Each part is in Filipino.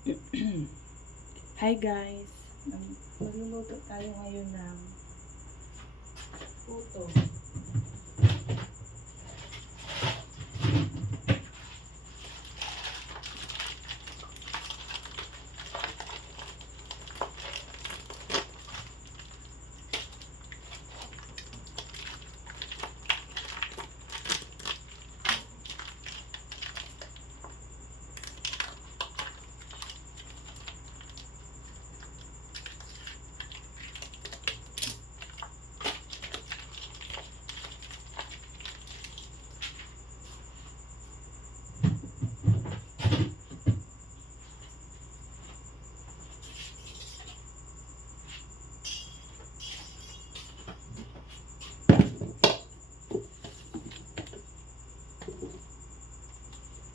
Hi guys! Magluluto tayo ngayon ng puto.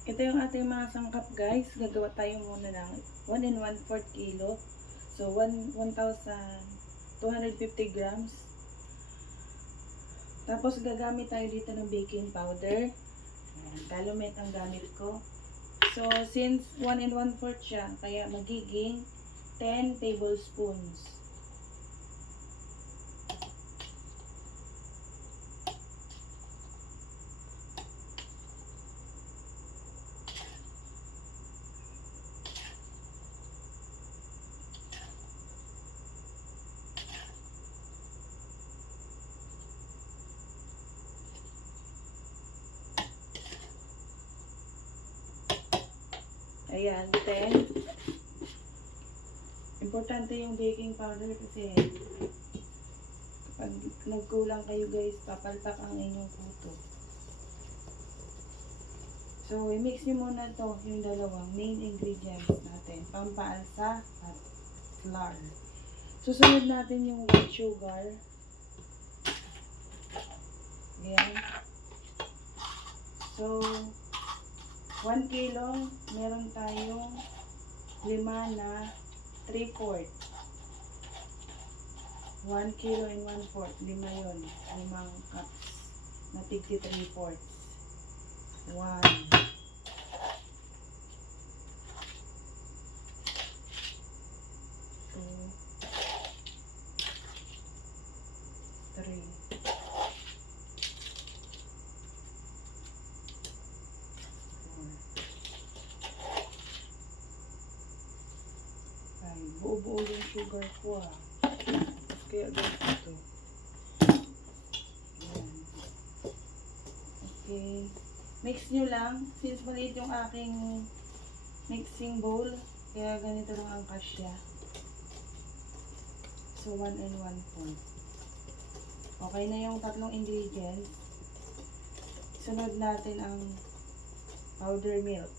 Ito yung ating mga sangkap guys. Gagawa tayo muna ng 1 and 1/4 kilo. So 1,250 grams. Tapos gagamit tayo dito ng baking powder. Ayan, calumet ang gamit ko. So since 1 and 1/4 siya, kaya magiging 10 tablespoons. Ayan, 10. Importante yung baking powder kasi pag nagkulang kayo guys, papalpak ang inyong puto. So, i-mix nyo muna to yung dalawang main ingredients natin. Pampaalsa at flour. Susunod natin yung white sugar. Ayan. So, 1 kilo, meron tayong 5 na 3/4. 1 kilo and 1/4. 5 yun. 5 cups na tigti 3/4. 1, 2, 3, 5. Buo-buo yung sugar ko ah. Kaya ganito. Ayan. Okay. Mix nyo lang. Since maliit yung aking mixing bowl, kaya ganito lang ang kasya. So, 1 and 1/4. Okay na yung tatlong ingredients. Sunod natin ang powder milk.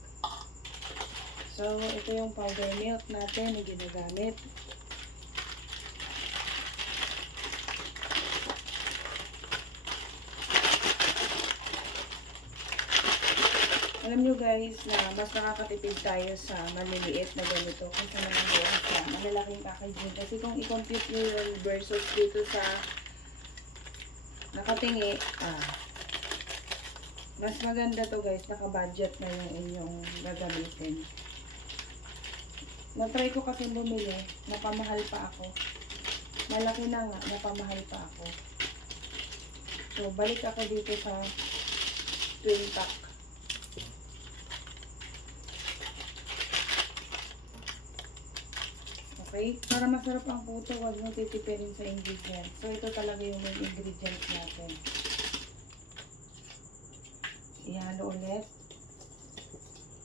So, ito yung powder milk natin na ginagamit. Alam nyo guys na mas nakakatipid tayo sa maliliit na ganito kaysa naman doon sa malalaking packaging. Kasi kung i-compute nyo yung versus dito sa nakatingi, mas maganda to guys, naka-budget na yung inyong gagamitin. Na-try ko kasi bumili, napamahal pa ako. Malaki na nga, napamahal pa ako. So, balik ako dito sa twin pack. Okay? Para masarap ang puto, huwag mo titipirin sa ingredients. So, ito talaga yung main ingredients natin. Ihalo ulit.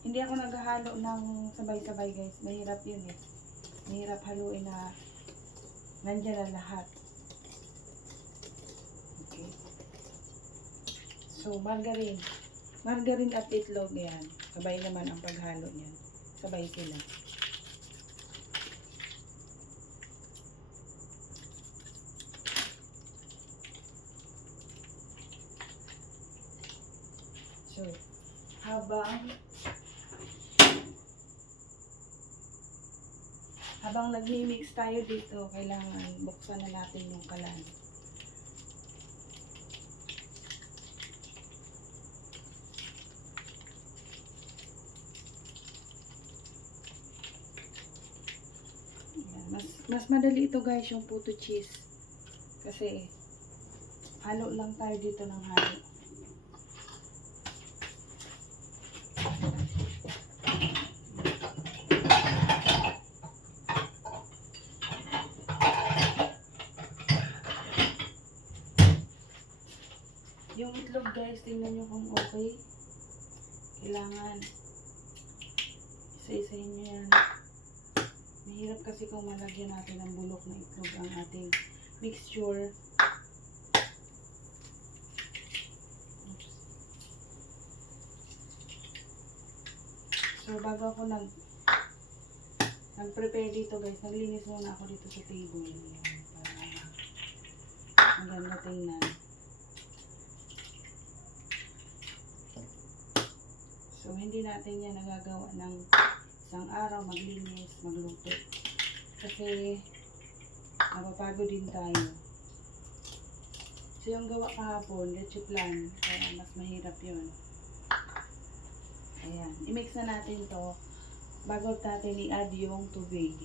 Hindi ako naghahalo ng sabay-sabay guys. Mahirap yun eh. Mahirap haluin na nandyan na lahat. Okay. So, margarine. Margarine at itlog yan. Sabay naman ang paghalo niyan. Sabay sila. So, habang nagmi-mix tayo dito, kailangan buksan na natin yung kalan. Mas madali ito guys, yung puto cheese. Kasi, halo lang tayo dito ng halo. Yung itlog guys, tingnan nyo kung okay. Kailangan isa-isahin nyo yan. Mahirap kasi kung malagyan natin ng bulok na itlog ang ating mixture. So, bago ako nag-prepare dito guys, naglinis muna ako dito sa table. Ayan, para maganda tingnan. So, hindi natin yan nagagawa ng isang araw, maglinis, magluto. Kasi, napapagod din tayo. So, yung gawa kahapon, leche plan, kaya mas mahirap yun. Ayan, i-mix na natin to bago natin i-add yung tubig.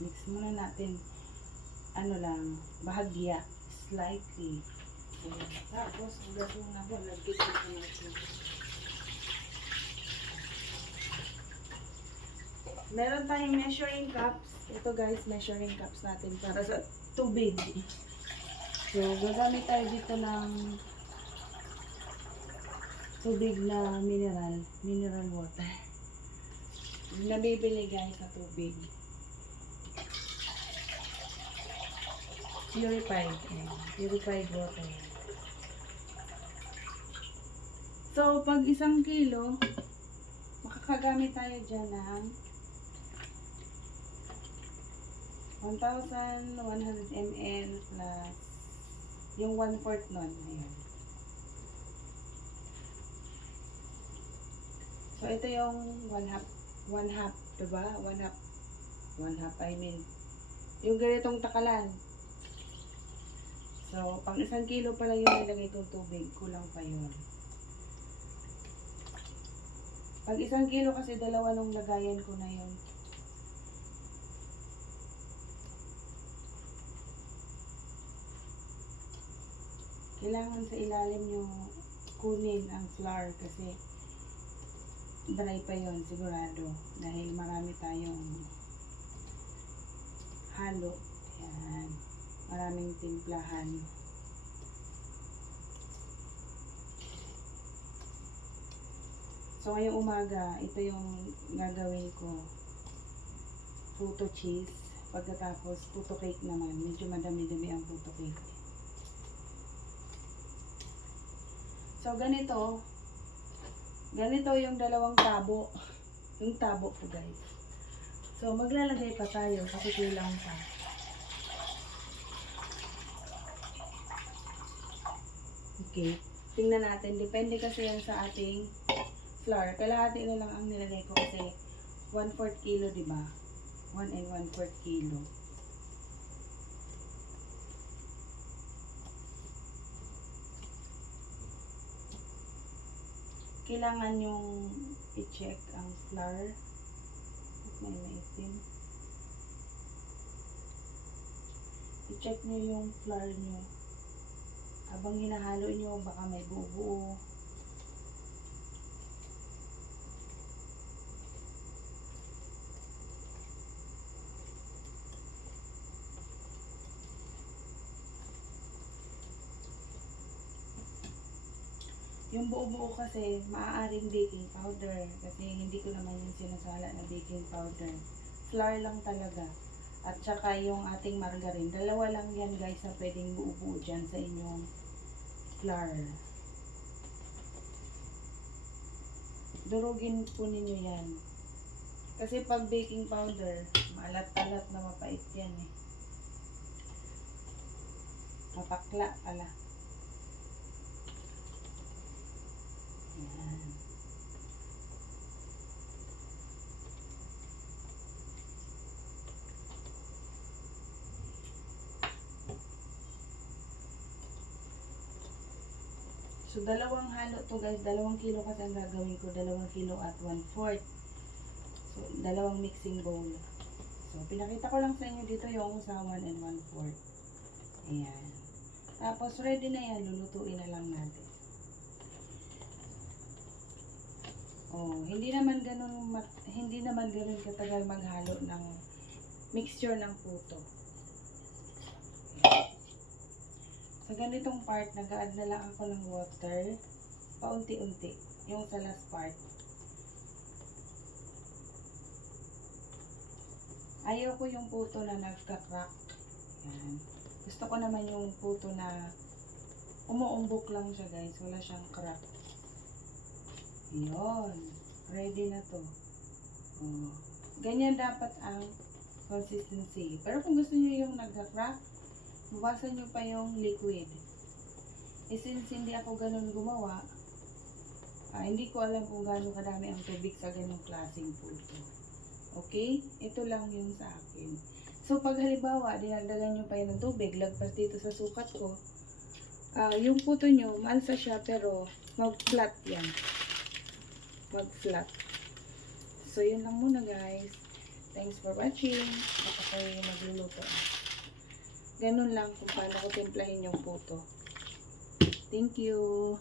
Mix muna natin, ano lang, bahagya, slightly. Ayan. Tapos, ugas muna ko, nag-kitchen ko natin. Meron tayong measuring cups. Ito guys, measuring cups natin para sa tubig. So, gagamit tayo dito ng tubig na mineral water. Nabibili guys sa tubig. Purified. Purified water. So, pag 1 kilo, makakagamit tayo dyan ng 1,100 ml plus yung 1/4 nun. Ayan. So, ito yung 1/2, diba? 1/2, I mean. Yung ganitong takalan. So, pang 1 kilo pala yung nilagay kong tubig, kulang pa yun. Pag 1 kilo kasi, dalawa nung lagayan ko na yun. Kailangan sa ilalim nyo kunin ang flour kasi dry pa yon sigurado. Dahil marami tayong halo. Ayan. Maraming timplahan. So, ngayong umaga, ito yung gagawin ko. Puto cheese. Pagkatapos, puto cake naman. Medyo madami-dami ang puto cake. So, ganito yung 2 tabo. Yung tabo ko, guys. So, maglalagay pa tayo kasi kulang pa. Okay. Tingnan natin. Depende kasi yan sa ating flour. Kalahati na lang ang nilagay ko kasi 1/4 kilo, diba? 1 and 1/4 kilo. Kailangan yung i-check ang flour. May maitim. I-check nyo yung flour nyo. Habang hinahalo nyo, baka may buo-buo. Yung buo-buo kasi, maaaring baking powder. Kasi hindi ko naman yung sinasala na baking powder. Flour lang talaga. At saka yung ating margarine. Dalawa lang yan guys na pwedeng buo-buo dyan sa inyong flour. Durugin po ninyo yan. Kasi pag baking powder, maalat-alat na mapait yan eh. Mapakla pala. Yan. So, dalawang halo to guys. 2 kilo kasi ang gagawin ko. 2 kilo at 1/4. So, dalawang mixing bowl. So, pinakita ko lang sa inyo dito yung sa 1 and 1/4. Ayan. Tapos, ready na yan. Lulutuin na lang natin. Oh, hindi naman ganun katagal maghalo ng mixture ng puto. Sa ganitong part, nag-add na lang ako ng water, paunti-unti, yung sa last part. Ayaw ko yung puto na nagka-crack. Yan. Gusto ko naman yung puto na umuumbok lang siya guys, wala siyang crack. Yun. Ready na to. Oh. Ganyan dapat ang consistency. Pero kung gusto niyo yung nagka-crack, bawasan nyo pa yung liquid. Since hindi ako ganun gumawa, hindi ko alam kung gaano kadami ang tubig sa ganung klaseng puto. Okay? Ito lang yung sa akin. So, pag halimbawa, dinagdagan nyo pa yun ng tubig, lagpas dito sa sukat ko, yung puto nyo, maalsa siya, pero mag-flat yan. Mag-flat. So, yun lang muna guys. Thanks for watching. At ako'y magluluto. Ganun lang kung paano ko timplahin yung puto. Thank you.